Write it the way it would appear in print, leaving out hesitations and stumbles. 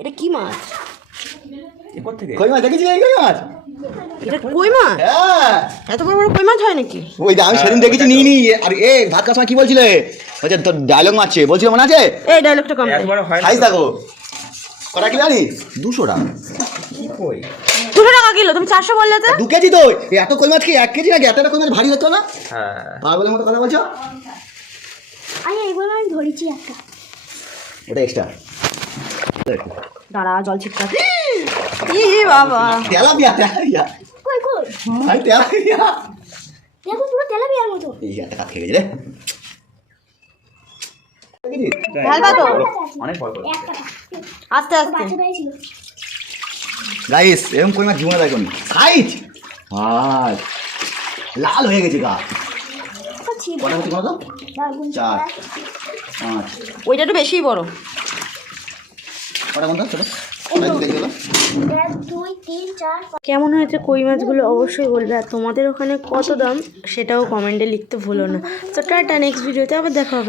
এটা কি মাছ? কই মাছ দেখেছি? এই কই মাছ, এটা কই মাছ? হ্যাঁ এত বড় বড় কই মাছ হয় নাকি? ওই যে আমি সেদিন দেখেছি নিয়ে নি। আর এ ভাত খাওয়ার সময় কি বলছিলে? বলছে তোর ডায়লগ মারছে, বলছিল মনে আছে? এই ডায়লগটা কম দে। সাইজ দেখো কটা কি জানি 200 টাকা। 200 টাকা কিলো, তুমি 400 বললে তো। 2 কেজি তো এত কই মাছ কি 1 কেজি নাকি? এতটা কই মাছ ভারী হতো না? হ্যাঁ পাগলের মতো কথা বলছো। আমি এইগুলো আমি ধরেছি একটা। ওটা এক্সট্রা দাঁড়া জল ছিটকা। ই বাবা, তেলাপিয়া তেলাপিয়া কই কই ভাই তেলাপিয়া। দেখো পুরো তেলাপিয়ার মতো। এই একটা কাট খেয়ে গেছে রে। ঢালবা তো অনেক বড় বড়। একটা আস্তে আস্তে। বাচ্চাটাই ছিল। গাইস এরকম কই মাছ জীবনে দেখুন। সাইজ ভাই লাল হয়ে গেছে গা। ছিল কটা হচ্ছে বলো তো? 4 5 ওইটা একটু বেশিই বড়। কটা কোনটা ছোট? দেখে গেল 1 2 3 4 কেমন হয়েছে কই মাছগুলো অবশ্যই বলবে, আর তোমাদের ওখানে কত দাম সেটাও কমেন্টে লিখতে ভুলো না। তো টাটা, নেক্সট ভিডিওতে আবার দেখা হবে।